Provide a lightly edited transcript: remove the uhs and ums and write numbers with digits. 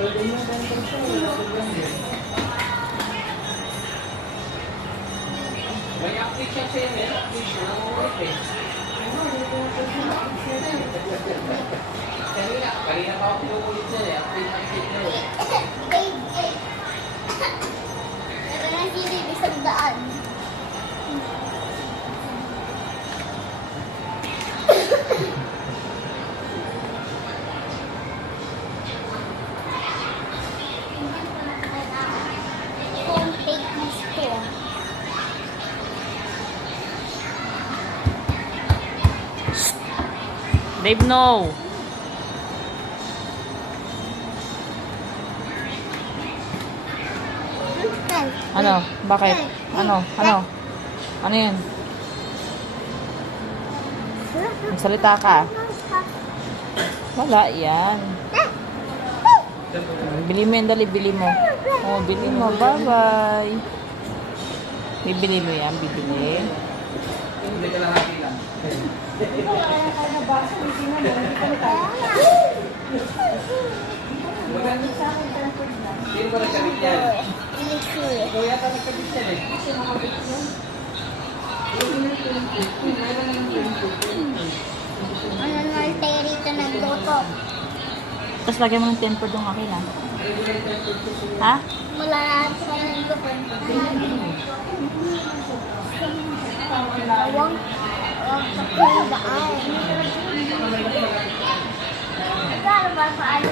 May update siya sa'yo, may update siya. Nangungulit eh. Kanina pa ako pinukulit siya eh. Update na eh. Pero nasilip isang daan. Kung take gusto. Dave, no. Ano? Bakit? Ano? Ano? Ano yun? Magsalita ka. Wala yan. Bili mo yan, dali. Bili mo. Oh, bili mo. Bye-bye. Bibili mo yan. Bibili. Hindi ka lang happy lang. Sino ba nagkabit yan? Ikaw yata nagkabit yan eh. Ano na tayo rito nagluto? Tapos lagyan mo ng temper doon, okay lang. Ha? Wala na sa nagluto. Awang sa kundaan. Ikaw ba paano?